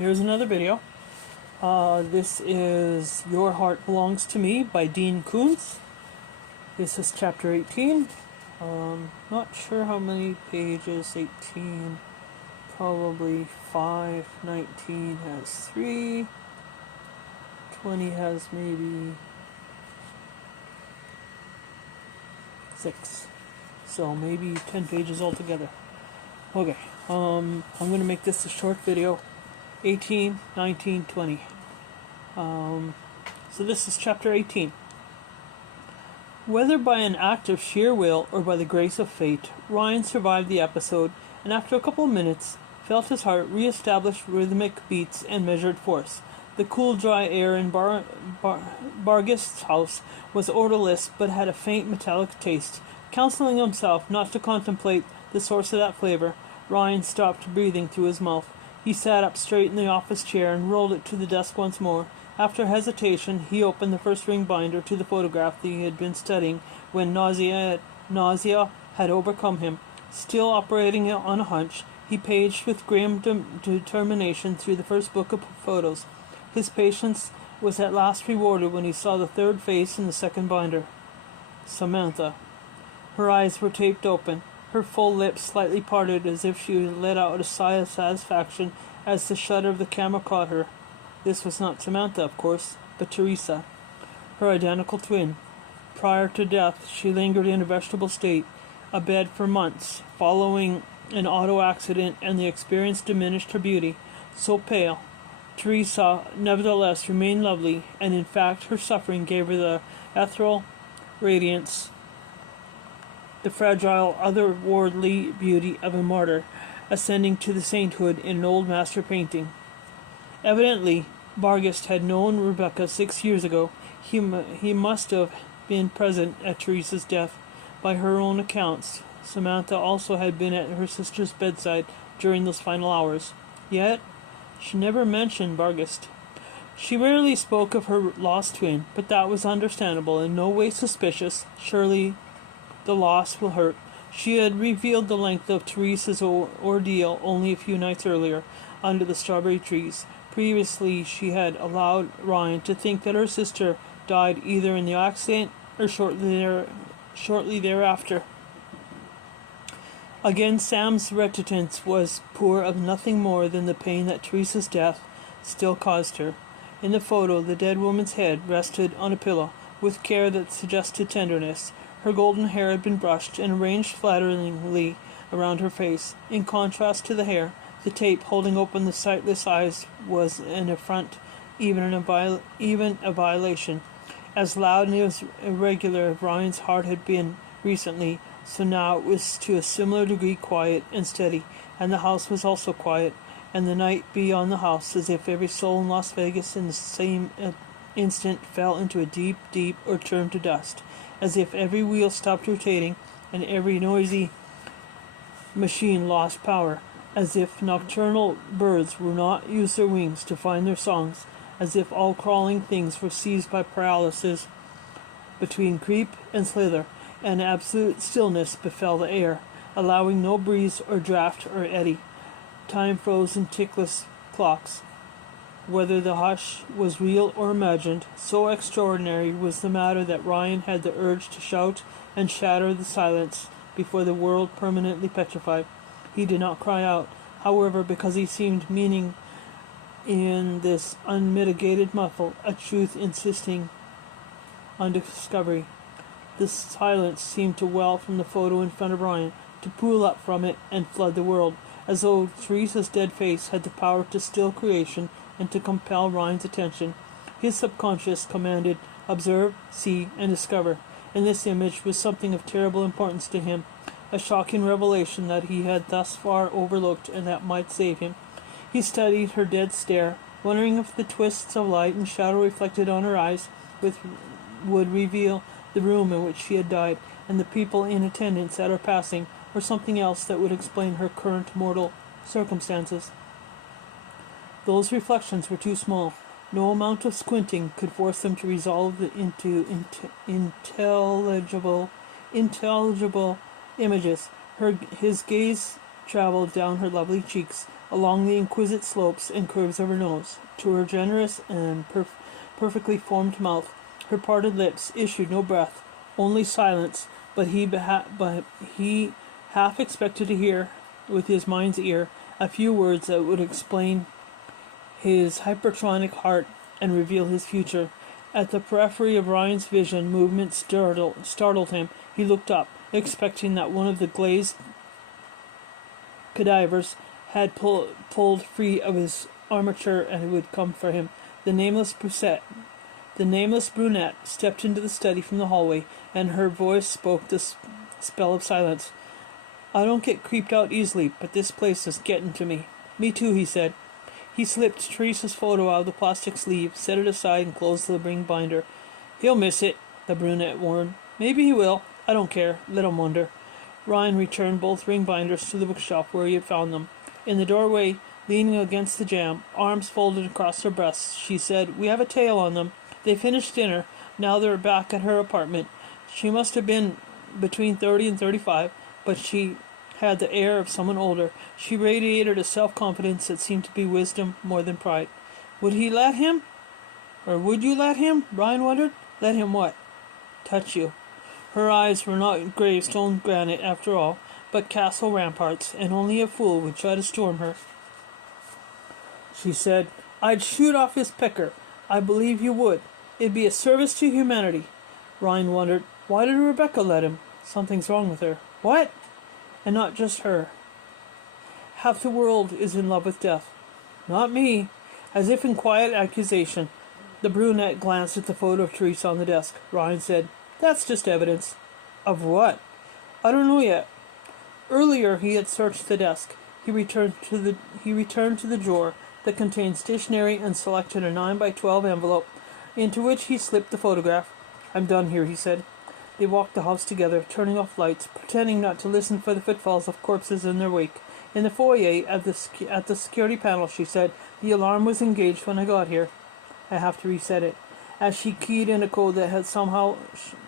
Here's another video. This is Your Heart Belongs to Me by Dean Koontz. This is chapter 18. Not sure how many pages. 18, probably 5. 19 has 3. 20 has maybe 6. So maybe 10 pages altogether. Okay, I'm going to make this a short video. 18, 19, 20. So this is chapter 18. Whether by an act of sheer will or by the grace of fate, Ryan survived the episode, and after a couple of minutes, felt his heart re-establish rhythmic beats and measured force. The cool, dry air in Bargist's house was odorless but had a faint metallic taste. Counseling himself not to contemplate the source of that flavor, Ryan stopped breathing through his mouth. He sat up straight in the office chair and rolled it to the desk once more. After hesitation, he opened the first ring binder to the photograph that he had been studying when nausea had overcome him. Still operating on a hunch, he paged with grim determination through the first book of photos. His patience was at last rewarded when he saw the third face in the second binder. Samantha. Her eyes were taped open, her full lips slightly parted as if she let out a sigh of satisfaction as the shutter of the camera caught her. This was not Samantha, of course, but Teresa, her identical twin. Prior to death, she lingered in a vegetable state, abed for months, following an auto accident, and the experience diminished her beauty. So pale, Teresa nevertheless remained lovely, and in fact her suffering gave her the ethereal radiance, the fragile, otherworldly beauty of a martyr, ascending to the sainthood in an old master painting. Evidently, Bargist had known Rebecca 6 years ago. He must have been present at Teresa's death. By her own accounts, Samantha also had been at her sister's bedside during those final hours. Yet, she never mentioned Bargist. She rarely spoke of her lost twin, but that was understandable, in no way suspicious. Surely the loss will hurt. She had revealed the length of Teresa's ordeal only a few nights earlier, under the strawberry trees. Previously, she had allowed Ryan to think that her sister died either in the accident or shortly thereafter. Again, Sam's reticence was poor of nothing more than the pain that Teresa's death still caused her. In the photo, the dead woman's head rested on a pillow, with care that suggested tenderness. Her golden hair had been brushed and arranged flatteringly around her face. In contrast to the hair, the tape holding open the sightless eyes was an affront, even a violation. As loud and as irregular as Ryan's heart had been recently, so now it was to a similar degree quiet and steady, and the house was also quiet, and the night beyond the house, as if every soul in Las Vegas in the same instant fell into a deep, or turned to dust, as if every wheel stopped rotating and every noisy machine lost power, as if nocturnal birds would not use their wings to find their songs, as if all crawling things were seized by paralysis. Between creep and slither, and absolute stillness befell the air, allowing no breeze or draught or eddy. Time froze in tickless clocks. Whether the hush was real or imagined, so extraordinary was the matter that Ryan had the urge to shout and shatter the silence before the world permanently petrified. He did not cry out, however, because he seemed meaning in this unmitigated muffle a truth insisting on discovery. The silence seemed to well from the photo in front of Ryan, to pool up from it and flood the world, as though Teresa's dead face had the power to still creation and to compel Ryan's attention. His subconscious commanded, observe, see, and discover, and this image was something of terrible importance to him, a shocking revelation that he had thus far overlooked and that might save him. He studied her dead stare, wondering if the twists of light and shadow reflected on her eyes would reveal the room in which she had died, and the people in attendance at her passing, or something else that would explain her current mortal circumstances. Those reflections were too small. No amount of squinting could force them to resolve into intelligible images. His gaze traveled down her lovely cheeks, along the exquisite slopes and curves of her nose, to her generous and perfectly formed mouth. Her parted lips issued no breath, only silence, but he half expected to hear, with his mind's ear, a few words that would explain his hypertonic heart and reveal his future. At the periphery of Ryan's vision, movement startled him. He looked up, expecting that one of the glazed cadavers had pulled free of his armature and would come for him. The nameless brunette stepped into the study from the hallway, and her voice spoke the spell of silence. I don't get creeped out easily, but this place is getting to me. Me too, he said. He slipped Teresa's photo out of the plastic sleeve, set it aside, and closed the ring binder. He'll miss it, the brunette warned. Maybe he will. I don't care. Let him wonder. Ryan returned both ring binders to the bookshelf where he had found them. In the doorway, leaning against the jamb, arms folded across her breasts, she said, We have a tale on them. They finished dinner. Now they're back at her apartment. She must have been between 30 and 35, but she had the air of someone older. She radiated a self-confidence that seemed to be wisdom more than pride. Would he let him? Or would you let him? Ryan wondered. Let him what? Touch you. Her eyes were not gravestone granite after all, but castle ramparts, and only a fool would try to storm her. She said, I'd shoot off his pecker. I believe you would. It'd be a service to humanity. Ryan wondered, why did Rebecca let him? Something's wrong with her. What? And not just her. Half the world is in love with death. Not me. As if in quiet accusation, the brunette glanced at the photo of Teresa on the desk. Ryan said, That's just evidence. Of what? I don't know yet. Earlier he had searched the desk. He returned to the drawer that contained stationery and selected a 9x12 envelope, into which he slipped the photograph. I'm done here, he said. They walked the house together, turning off lights, pretending not to listen for the footfalls of corpses in their wake. In the foyer, at the security panel, she said, The alarm was engaged when I got here. I have to reset it. As she keyed in a code that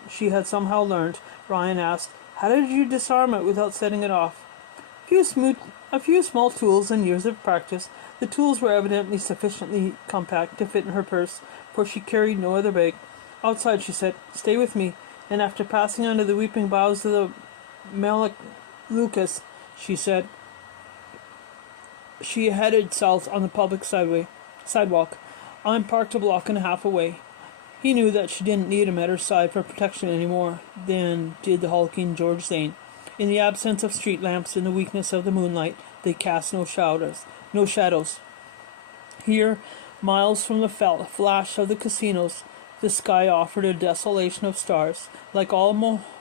she had somehow learned, Ryan asked, How did you disarm it without setting it off? A few small tools and years of practice. The tools were evidently sufficiently compact to fit in her purse, for she carried no other bag. Outside, she said, Stay with me. And after passing under the weeping boughs of the Lucas, she said, she headed south on the public sidewalk. I'm parked a block and a half away. He knew that she didn't need him at her side for protection any more than did the hulking George Zane. In the absence of street lamps and the weakness of the moonlight, they cast no shadows. Here, miles from the flash of the casinos, the sky offered a desolation of stars. Like all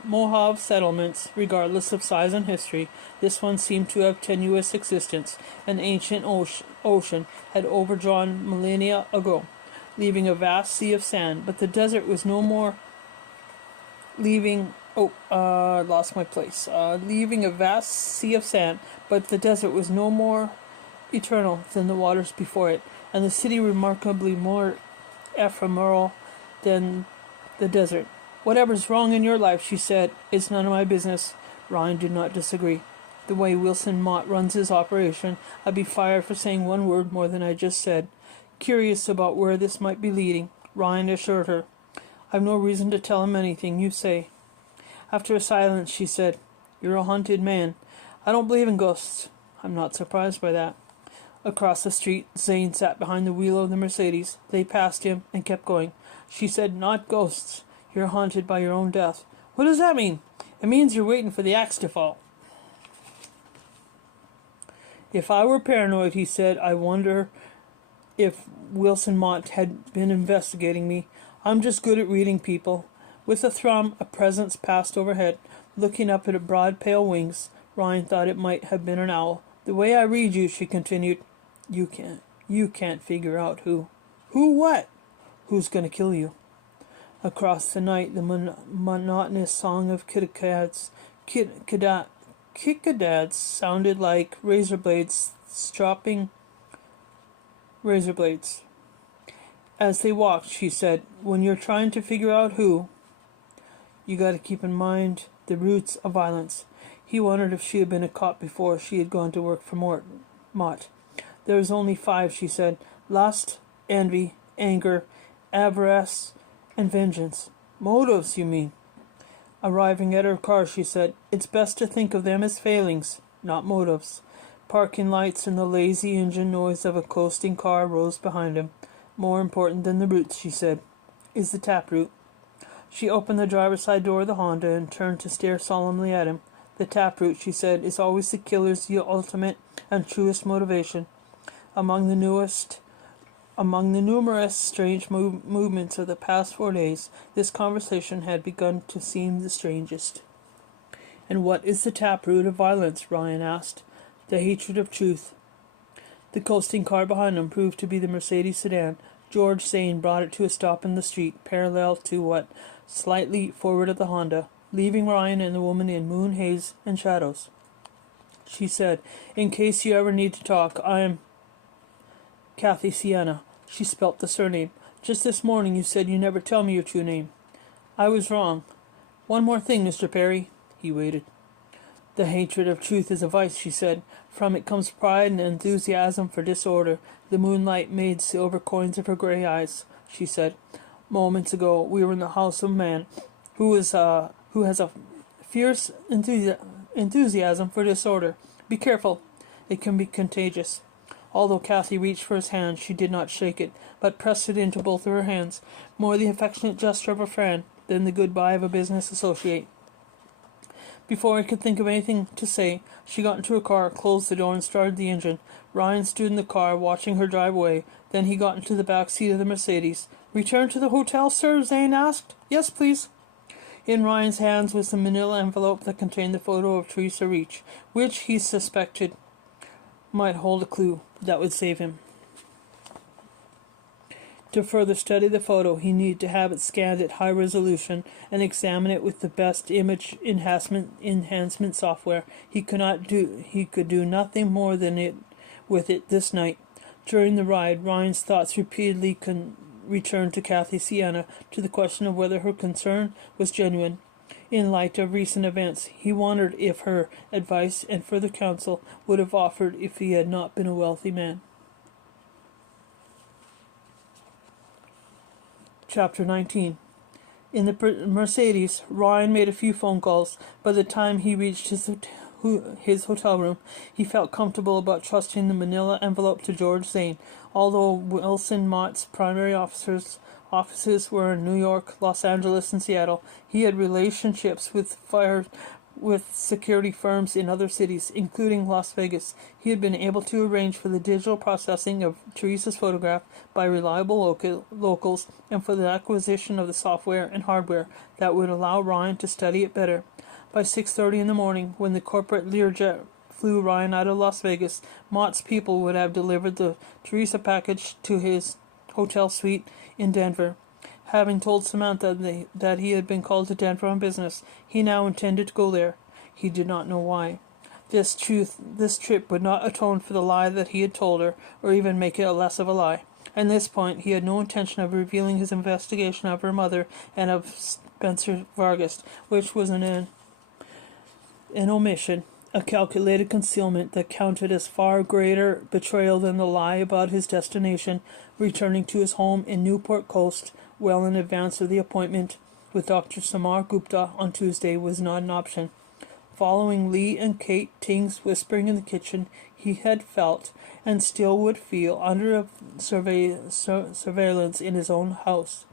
Mojave settlements, regardless of size and history, this one seemed to have tenuous existence. An ancient ocean had overdrawn millennia ago, leaving a vast sea of sand, but the desert was no more leaving a vast sea of sand, but the desert was no more eternal than the waters before it, and the city remarkably more ephemeral than the desert. Whatever's wrong in your life, she said, it's none of my business. Ryan did not disagree. The way Wilson Mott runs his operation, I'd be fired for saying one word more than I just said. Curious about where this might be leading, Ryan assured her. I've no reason to tell him anything you say. After a silence, she said, You're a haunted man. I don't believe in ghosts. I'm not surprised by that. Across the street, Zane sat behind the wheel of the Mercedes. They passed him and kept going. She said, Not ghosts. You're haunted by your own death. What does that mean? It means you're waiting for the axe to fall. If I were paranoid, he said, I wonder if Wilson Mott had been investigating me. I'm just good at reading people. With a thrum, a presence passed overhead. Looking up at broad, pale wings, Ryan thought it might have been an owl. The way I read you, she continued, you can't figure out who. Who what? Who's going to kill you? Across the night, the monotonous song of kickads sounded like razor blades stropping razor blades. As they walked, she said, When you're trying to figure out who, you got to keep in mind the roots of violence. He wondered if she had been a cop before she had gone to work for Mott. There is only 5, she said. Lust, envy, anger, avarice, and vengeance. Motives, you mean? Arriving at her car, she said, It's best to think of them as failings, not motives. Parking lights and the lazy engine noise of a coasting car rose behind him. More important than the routes, she said, is the taproot. She opened the driver's side door of the Honda and turned to stare solemnly at him. The taproot, she said, is always the killer's ultimate and truest motivation. Among the numerous strange movements of the past 4 days, this conversation had begun to seem the strangest. And what is the taproot of violence? Ryan asked. The hatred of truth. The coasting car behind him proved to be the Mercedes sedan. George Zane brought it to a stop in the street, parallel to what slightly forward of the Honda, leaving Ryan and the woman in moon haze and shadows. She said, In case you ever need to talk, I am Kathy Sienna. She spelt the surname. Just this morning you said you never tell me your true name. I was wrong. One more thing, Mr. Perry. He waited. The hatred of truth is a vice, she said. From it comes pride and enthusiasm for disorder. The moonlight made silver coins of her gray eyes, she said. Moments ago we were in the house of a man who has a fierce enthusiasm for disorder. Be careful. It can be contagious. Although Kathy reached for his hand, she did not shake it, but pressed it into both of her hands, more the affectionate gesture of a friend than the goodbye of a business associate. Before I could think of anything to say, she got into her car, closed the door, and started the engine. Ryan stood in the car, watching her drive away. Then he got into the back seat of the Mercedes. Return to the hotel, sir? Zane asked. Yes, please. In Ryan's hands was the manila envelope that contained the photo of Teresa Reach, which he suspected might hold a clue that would save him. To further study the photo, he needed to have it scanned at high resolution and examine it with the best image enhancement software. He could do nothing more than it with it this night. During the ride, Ryan's thoughts repeatedly returned to Kathy Sienna, to the question of whether her concern was genuine. In light of recent events, he wondered if her advice and further counsel would have offered if he had not been a wealthy man. Chapter 19. In the Mercedes, Ryan made a few phone calls. By the time he reached his hotel room, he felt comfortable about trusting the manila envelope to George Zane. Although Wilson Mott's primary offices were in New York, Los Angeles, and Seattle, he had relationships with security firms in other cities, including Las Vegas. He had been able to arrange for the digital processing of Teresa's photograph by reliable locals and for the acquisition of the software and hardware that would allow Ryan to study it better. By 6:30 in the morning, when the corporate Learjet flew Ryan out of Las Vegas, Mott's people would have delivered the Teresa package to his hotel suite in Denver. Having told Samantha that he had been called to Denver on business, he now intended to go there. He did not know why. This trip would not atone for the lie that he had told her, or even make it less of a lie. At this point, he had no intention of revealing his investigation of her mother and of Spencer Vargas, which was an omission, a calculated concealment that counted as far greater betrayal than the lie about his destination, returning to his home in Newport Coast well in advance of the appointment with Dr. Samar Gupta on Tuesday was not an option. Following Lee and Kate Ting's whispering in the kitchen, he had felt, and still would feel, under surveillance in his own house.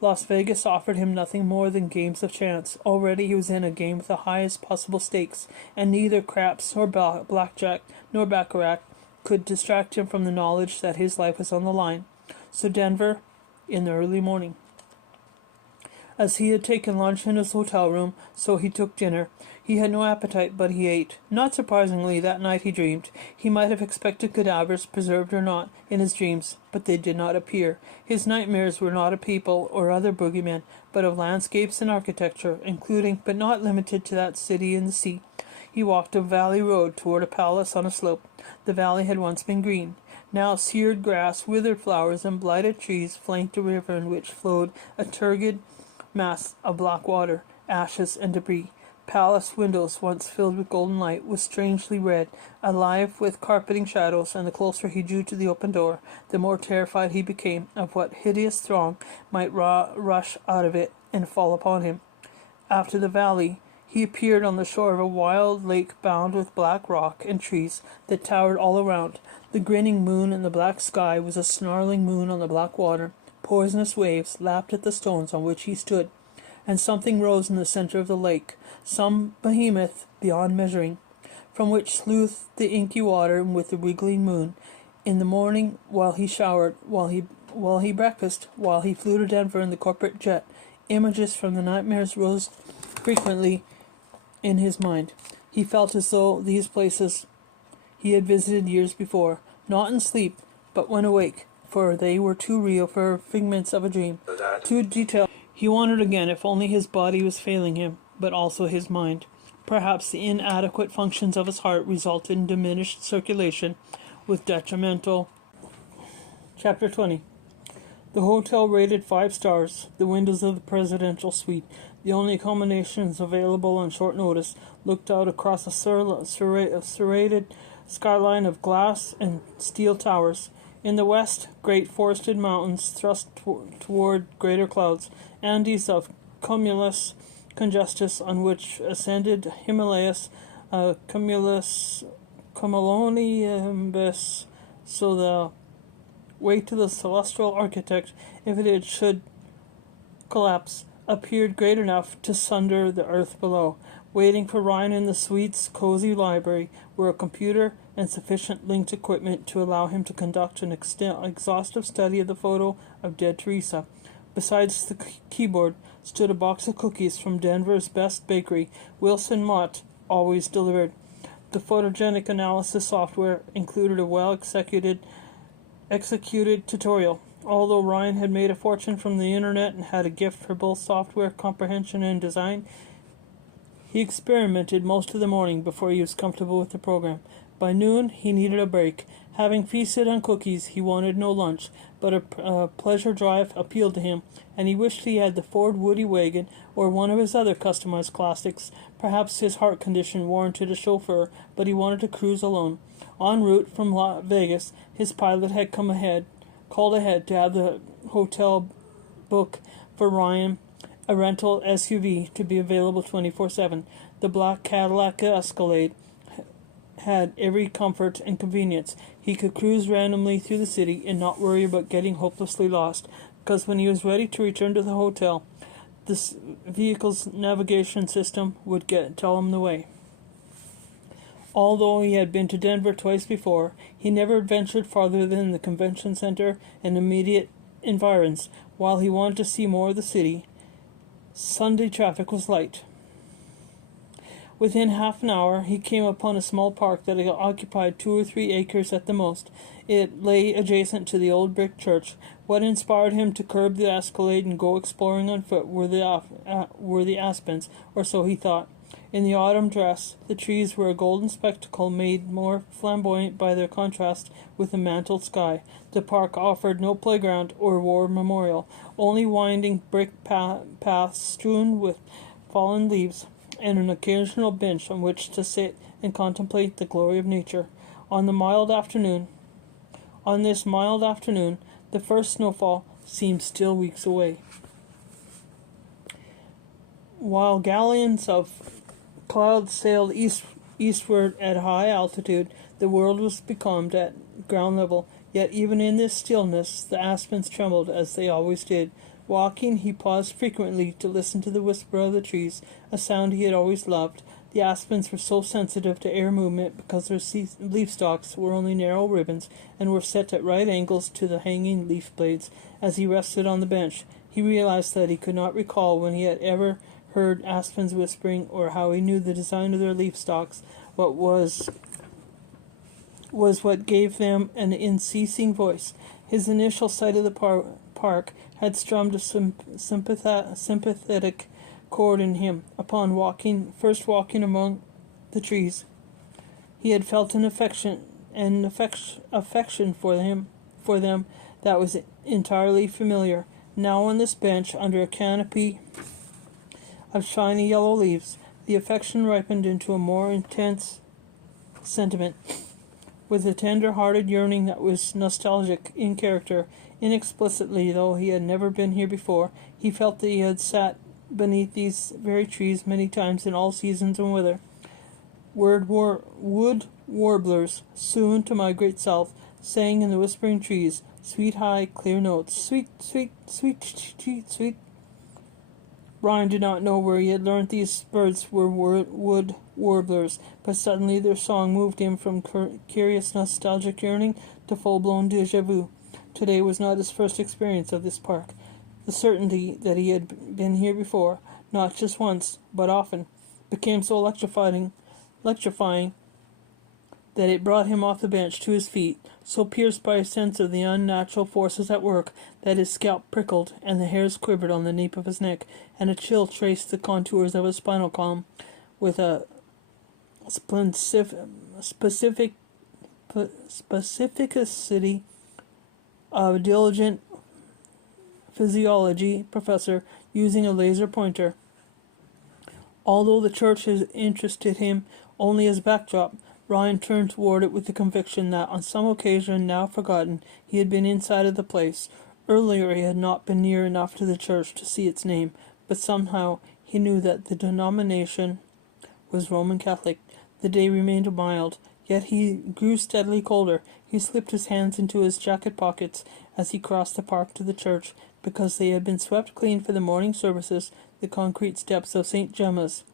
Las Vegas offered him nothing more than games of chance. Already he was in a game with the highest possible stakes, and neither craps nor blackjack nor baccarat could distract him from the knowledge that his life was on the line. So Denver, in the early morning. As he had taken lunch in his hotel room, so he took dinner. He had no appetite, but he ate. Not surprisingly, that night he dreamed. He might have expected cadavers, preserved or not, in his dreams, but they did not appear. His nightmares were not of people or other boogeymen, but of landscapes and architecture, including, but not limited to, that city in the sea. He walked a valley road toward a palace on a slope. The valley had once been green. Now seared grass, withered flowers, and blighted trees flanked a river in which flowed a turgid mass of black water, ashes, and debris. palace windows, once filled with golden light, was strangely red, alive with carpeting shadows, and the closer he drew to the open door, the more terrified he became of what hideous throng might rush out of it and fall upon him. After the valley, he appeared on the shore of a wild lake bound with black rock and trees that towered all around. The grinning moon in the black sky was a snarling moon on the black water. Poisonous waves lapped at the stones on which he stood, and something rose in the center of the lake, some behemoth beyond measuring, from which sleuthed the inky water with the wriggling moon. In the morning, while he showered, while he breakfasted, while he flew to Denver in the corporate jet, images from the nightmares rose frequently in his mind. He felt as though these places he had visited years before, not in sleep, but when awake, for they were too real for figments of a dream, too detailed. He wondered again if only his body was failing him, but also his mind. Perhaps the inadequate functions of his heart resulted in diminished circulation, with detrimental. Chapter 20. The hotel rated 5 stars. The windows of the presidential suite, the only accommodations available on short notice, looked out across a serrated skyline of glass and steel towers. In the west, great forested mountains thrust toward greater clouds, Andes of cumulus congestus on which ascended Himalayas, cumulonimbus, so the way to the celestial architect, if it should collapse, appeared great enough to sunder the earth below. Waiting for Ryan in the suite's cozy library were a computer and sufficient linked equipment to allow him to conduct an exhaustive study of the photo of dead Teresa. Besides the keyboard stood a box of cookies from Denver's best bakery, Wilson Mott always delivered. The photogenic analysis software included a well-executed tutorial. Although Ryan had made a fortune from the internet and had a gift for both software comprehension and design, he experimented most of the morning before he was comfortable with the program. By noon, he needed a break. Having feasted on cookies, he wanted no lunch, but a pleasure drive appealed to him, and he wished he had the Ford Woody wagon or one of his other customized classics. Perhaps his heart condition warranted a chauffeur, but he wanted to cruise alone. En route from Vegas, his pilot had called ahead to have the hotel book for Ryan a rental SUV to be available 24/7. The black Cadillac Escalade had every comfort and convenience. He could cruise randomly through the city and not worry about getting hopelessly lost, because when he was ready to return to the hotel, this vehicle's navigation system would tell him the way. Although he had been to Denver twice before, he never ventured farther than the convention center and immediate environs. While he wanted to see more of the city, Sunday traffic was light. Within half an hour, he came upon a small park that occupied 2 or 3 acres at the most. It lay adjacent to the old brick church. What inspired him to curb the Escalade and go exploring on foot were the aspens, or so he thought. In the autumn dress, the trees were a golden spectacle made more flamboyant by their contrast with the mantled sky. The park offered no playground or war memorial, only winding brick paths strewn with fallen leaves, and an occasional bench on which to sit and contemplate the glory of nature. On this mild afternoon, the first snowfall seemed still weeks away. While galleons of clouds sailed eastward at high altitude, the world was becalmed at ground level. Yet even in this stillness, the aspens trembled as they always did. Walking, he paused frequently to listen to the whisper of the trees, a sound he had always loved. The aspens were so sensitive to air movement because their leaf stalks were only narrow ribbons and were set at right angles to the hanging leaf blades. As he rested on the bench, he realized that he could not recall when he had ever heard aspens whispering, or how he knew the design of their leaf stalks. What was what gave them an unceasing voice. His initial sight of the park had strummed a sympathetic chord in him. Upon first walking among the trees, he had felt an affection for them that was entirely familiar. Now on this bench, under a canopy of shiny yellow leaves, The affection ripened into a more intense sentiment, with a tender-hearted yearning that was nostalgic in character. Inexplicitly, though he had never been here before, he felt that he had sat beneath these very trees many times in all seasons and weather. Wood warblers, soon to my great south, sang in the whispering trees, sweet high, clear notes, sweet, sweet, sweet, sweet, sweet. Brian did not know where he had learned these birds were wood warblers, but suddenly their song moved him from curious nostalgic yearning to full-blown déjà vu. Today was not his first experience of this park. The certainty that he had been here before, not just once, but often, became so electrifying that it brought him off the bench to his feet, so pierced by a sense of the unnatural forces at work that his scalp prickled and the hairs quivered on the nape of his neck, and a chill traced the contours of his spinal column with a specificity of a diligent physiology professor using a laser pointer. Although the church had interested him only as backdrop, Ryan turned toward it with the conviction that, on some occasion now forgotten, he had been inside of the place. Earlier he had not been near enough to the church to see its name, but somehow he knew that the denomination was Roman Catholic. The day remained mild, yet he grew steadily colder. He slipped his hands into his jacket pockets as he crossed the park to the church. Because they had been swept clean for the morning services, the concrete steps of St. Gemma's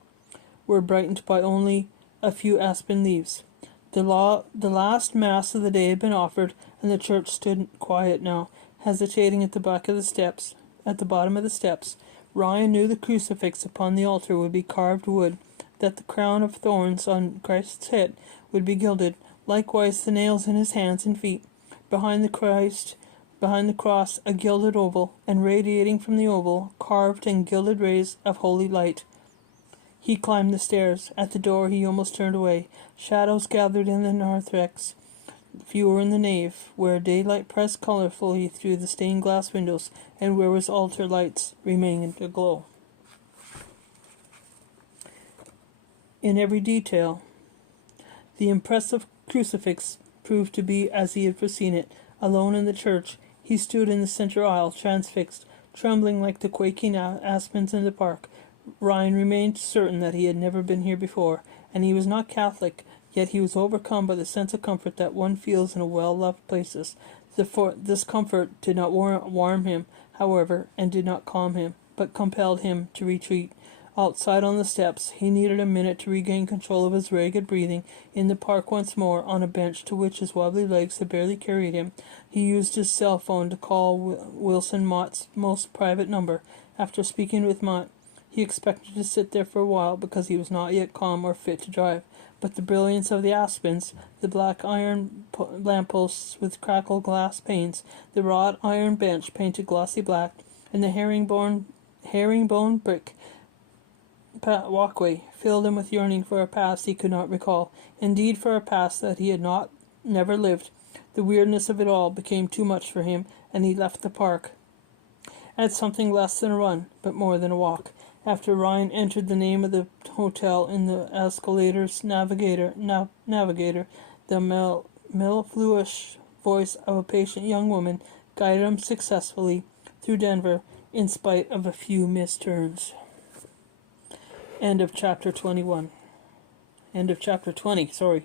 were brightened by only a few aspen leaves. The last mass of the day had been offered, and the church stood quiet now, hesitating at the bottom of the steps. Ryan knew the crucifix upon the altar would be carved wood, that the crown of thorns on Christ's head would be gilded, likewise the nails in his hands and feet. Behind the cross, a gilded oval, and radiating from the oval, carved and gilded rays of holy light. He climbed the stairs. At the door he almost turned away. Shadows gathered in the narthex, fewer in the nave, where daylight pressed colorfully through the stained glass windows, and where his altar lights remained aglow. In every detail, the impressive crucifix proved to be as he had foreseen it. Alone in the church, he stood in the center aisle, transfixed, trembling like the quaking aspens in the park. Ryan remained certain that he had never been here before, and he was not Catholic, yet he was overcome by the sense of comfort that one feels in well-loved places. This comfort did not warm him, however, and did not calm him, but compelled him to retreat. Outside on the steps, he needed a minute to regain control of his ragged breathing. In the park once more, on a bench to which his wobbly legs had barely carried him, he used his cell phone to call Wilson Mott's most private number. After speaking with Mott, he expected to sit there for a while because he was not yet calm or fit to drive, but the brilliance of the aspens, the black iron lampposts with crackled glass panes, the wrought iron bench painted glossy black, and the herringbone brick walkway filled him with yearning for a past he could not recall. Indeed, for a past that he had never lived. The weirdness of it all became too much for him, and he left the park at something less than a run, but more than a walk. After Ryan entered the name of the hotel in the escalator's navigator, the mellifluous voice of a patient young woman guided him successfully through Denver, in spite of a few missed turns. End of chapter 20, sorry.